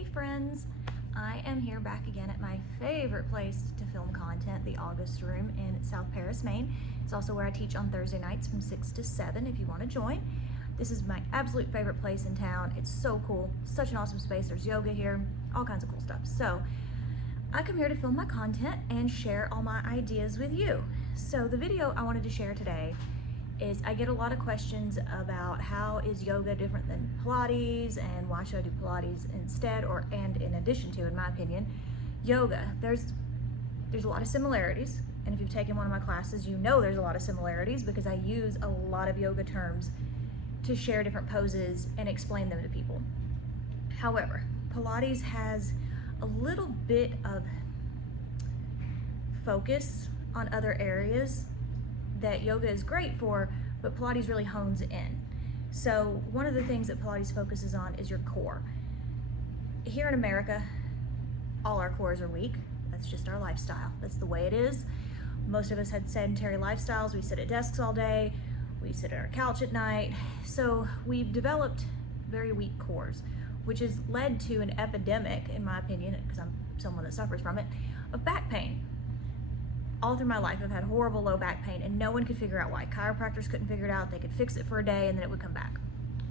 Hey friends, I am here back again at my favorite place to film content, the August Room in South Paris, Maine. It's also where I teach on Thursday nights from 6 to 7 if you want to join. This is my absolute favorite place in town. It's so cool, such an awesome space. There's yoga here, all kinds of cool stuff. So I come here to film my content and share all my ideas with you. So the video I wanted to share today is I get a lot of questions about how is yoga different than Pilates and why should I do Pilates instead and in addition to, in my opinion, yoga. There's a lot of similarities, and if you've taken one of my classes, you know there's a lot of similarities because I use a lot of yoga terms to share different poses and explain them to people. However, Pilates has a little bit of focus on other areas that yoga is great for, but Pilates really hones in. So one of the things that Pilates focuses on is your core. Here in America, all our cores are weak. That's just our lifestyle. That's the way it is. Most of us had sedentary lifestyles. We sit at desks all day. We sit at our couch at night. So we've developed very weak cores, which has led to an epidemic, in my opinion, because I'm someone that suffers from it, of back pain. All through my life, I've had horrible low back pain, and no one could figure out why. Chiropractors couldn't figure it out. They could fix it for a day and then it would come back.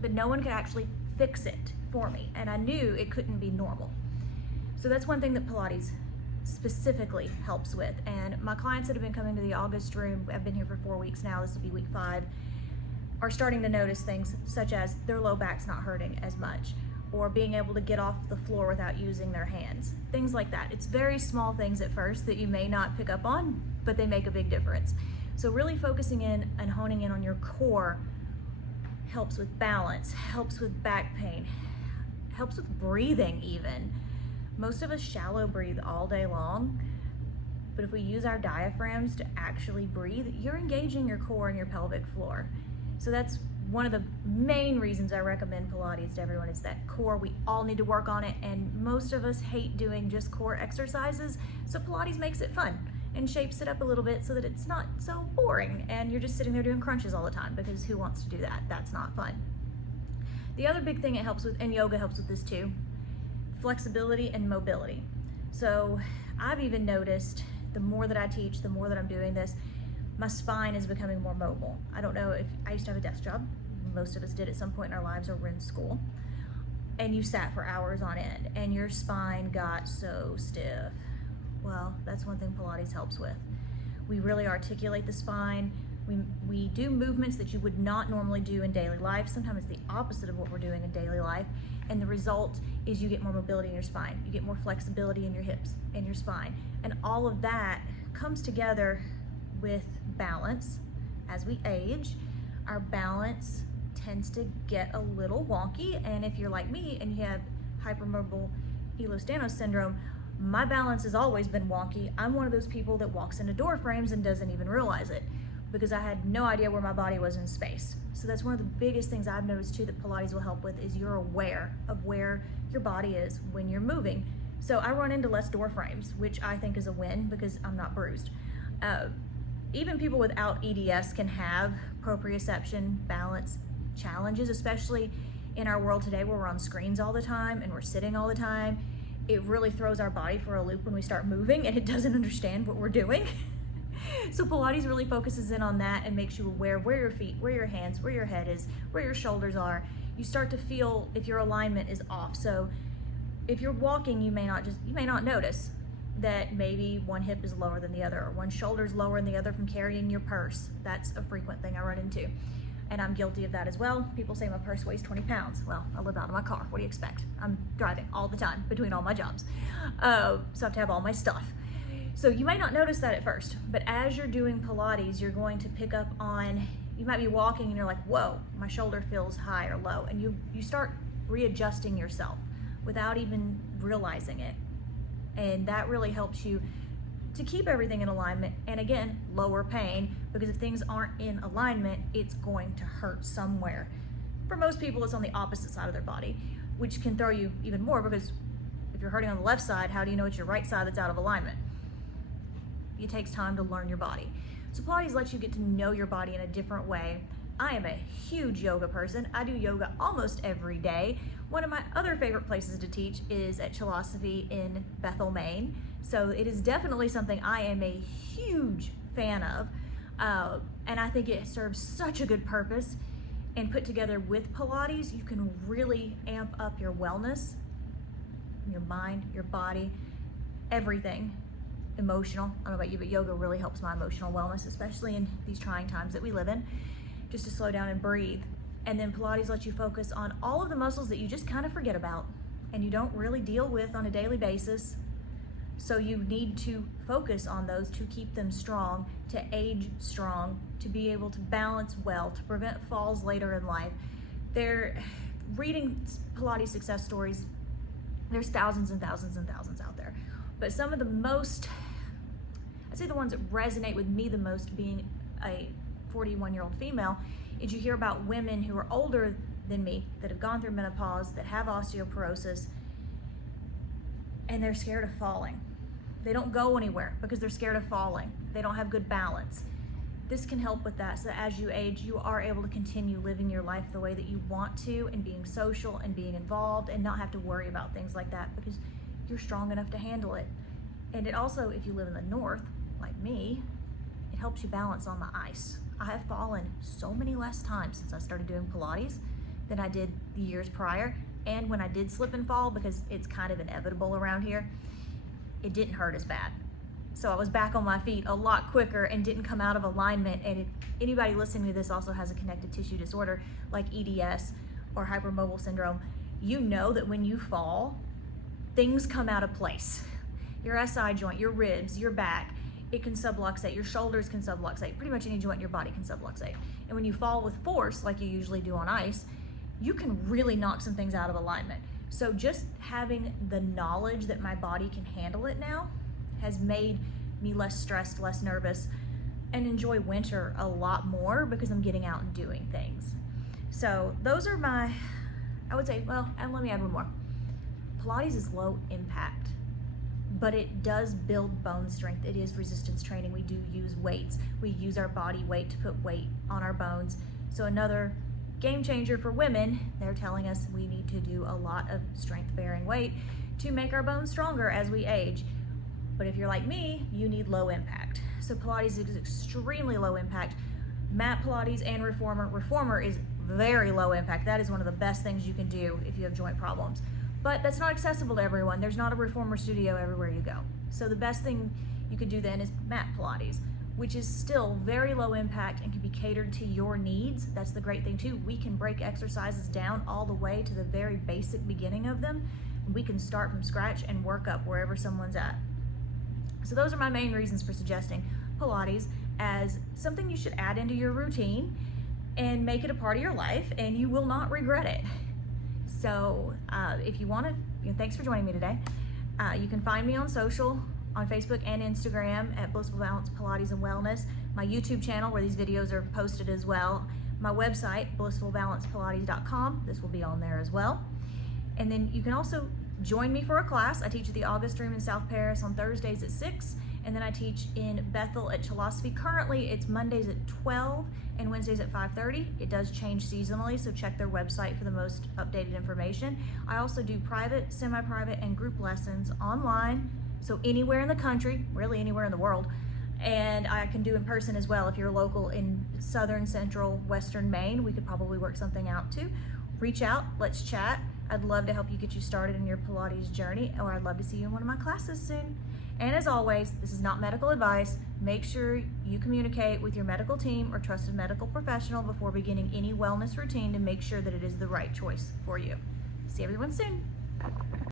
But no one could actually fix it for me, and I knew it couldn't be normal. So that's one thing that Pilates specifically helps with. And my clients that have been coming to the August Room, I've been here for 4 weeks now, this will be week 5, are starting to notice things such as their low back's not hurting as much, or being able to get off the floor without using their hands, things like that. It's very small things at first that you may not pick up on, but they make a big difference. So really focusing in and honing in on your core helps with balance, helps with back pain, helps with breathing even. Most of us shallow breathe all day long, but if we use our diaphragms to actually breathe, you're engaging your core and your pelvic floor. So that's one of the main reasons I recommend Pilates to everyone, is that core. We all need to work on it, and most of us hate doing just core exercises, so Pilates makes it fun and shapes it up a little bit so that it's not so boring and you're just sitting there doing crunches all the time, because who wants to do that? That's not fun. The other big thing it helps with, and yoga helps with this too, flexibility and mobility. So I've even noticed the more that I teach, the more that I'm doing this, my spine is becoming more mobile. I don't know if I used to have a desk job. Most of us did at some point in our lives, or were in school. And you sat for hours on end and your spine got so stiff. Well, that's one thing Pilates helps with. We really articulate the spine. We do movements that you would not normally do in daily life. Sometimes it's the opposite of what we're doing in daily life. And the result is you get more mobility in your spine. You get more flexibility in your hips and your spine. And all of that comes together with balance. As we age, our balance tends to get a little wonky, and if you're like me and you have hypermobile Ehlers-Danlos syndrome, my balance has always been wonky. I'm one of those people that walks into door frames and doesn't even realize it, because I had no idea where my body was in space. So that's one of the biggest things I've noticed too that Pilates will help with, is you're aware of where your body is when you're moving. So I run into less door frames, which I think is a win because I'm not bruised. Even people without EDS can have proprioception, balance challenges, especially in our world today where we're on screens all the time and we're sitting all the time. It really throws our body for a loop when we start moving and it doesn't understand what we're doing. So Pilates really focuses in on that and makes you aware of where your feet, where your hands, where your head is, where your shoulders are. You start to feel if your alignment is off. So if you're walking, you may not notice that maybe one hip is lower than the other, or one shoulder is lower than the other from carrying your purse. That's a frequent thing I run into, and I'm guilty of that as well. People say my purse weighs 20 pounds. Well, I live out of my car. What do you expect? I'm driving all the time between all my jobs, so I have to have all my stuff. So you might not notice that at first, but as you're doing Pilates, you're going to pick up on, you might be walking and you're like, whoa, my shoulder feels high or low, and you start readjusting yourself without even realizing it. And that really helps you to keep everything in alignment, and again, lower pain, because if things aren't in alignment, it's going to hurt somewhere. For most people, it's on the opposite side of their body, which can throw you even more, because if you're hurting on the left side, how do you know it's your right side that's out of alignment? It takes time to learn your body. So Pilates lets you get to know your body in a different way. I am a huge yoga person. I do yoga almost every day, One of my other favorite places to teach is at Chilosophy in Bethel, Maine. So it is definitely something I am a huge fan of. And I think it serves such a good purpose. And put together with Pilates, you can really amp up your wellness, your mind, your body, everything. Emotional. I don't know about you, but yoga really helps my emotional wellness, especially in these trying times that we live in, just to slow down and breathe. And then Pilates lets you focus on all of the muscles that you just kind of forget about and you don't really deal with on a daily basis. So you need to focus on those to keep them strong, to age strong, to be able to balance well, to prevent falls later in life. They're reading Pilates success stories. There's thousands and thousands and thousands out there. But some of the most, I'd say the ones that resonate with me the most, being a 41-year-old female, is you hear about women who are older than me that have gone through menopause, that have osteoporosis, and they're scared of falling. They don't go anywhere because they're scared of falling. They don't have good balance. This can help with that, so that as you age, you are able to continue living your life the way that you want to, and being social and being involved, and not have to worry about things like that because you're strong enough to handle it. And it also, if you live in the north, like me, it helps you balance on the ice. I have fallen so many less times since I started doing Pilates than I did the years prior. And when I did slip and fall, because it's kind of inevitable around here, it didn't hurt as bad. So I was back on my feet a lot quicker and didn't come out of alignment. And if anybody listening to this also has a connective tissue disorder like EDS or hypermobile syndrome, you know that when you fall, things come out of place. Your SI joint, your ribs, your back, it can subluxate. Your shoulders can subluxate. Pretty much any joint in your body can subluxate. And when you fall with force, like you usually do on ice, you can really knock some things out of alignment. So just having the knowledge that my body can handle it now has made me less stressed, less nervous, and enjoy winter a lot more because I'm getting out and doing things. So those are my, I would say, well, and let me add one more. Pilates is low impact, but it does build bone strength. It is resistance training. We do use weights. We use our body weight to put weight on our bones. So another game changer for women, they're telling us we need to do a lot of strength bearing weight to make our bones stronger as we age. But if you're like me, you need low impact. So Pilates is extremely low impact. Mat Pilates and Reformer. Reformer is very low impact. That is one of the best things you can do if you have joint problems. But that's not accessible to everyone. There's not a Reformer studio everywhere you go. So the best thing you could do then is Mat Pilates, which is still very low impact and can be catered to your needs. That's the great thing too. We can break exercises down all the way to the very basic beginning of them. We can start from scratch and work up wherever someone's at. So those are my main reasons for suggesting Pilates as something you should add into your routine and make it a part of your life, and you will not regret it. So if you want to, thanks for joining me today. You can find me on social, on Facebook and Instagram at Blissful Balance Pilates and Wellness. My YouTube channel where these videos are posted as well. My website, blissfulbalancepilates.com. This will be on there as well. And then you can also join me for a class. I teach at the August Room in South Paris on Thursdays at 6, and then I teach in Bethel at Chilosophy. Currently, it's Mondays at 12 and Wednesdays at 5:30. It does change seasonally, so check their website for the most updated information. I also do private, semi-private, and group lessons online, so anywhere in the country, really anywhere in the world. And I can do in person as well. If you're local in southern, central, western Maine, we could probably work something out too. Reach out, let's chat. I'd love to help you get you started in your Pilates journey, or I'd love to see you in one of my classes soon. And as always, this is not medical advice. Make sure you communicate with your medical team or trusted medical professional before beginning any wellness routine to make sure that it is the right choice for you. See everyone soon.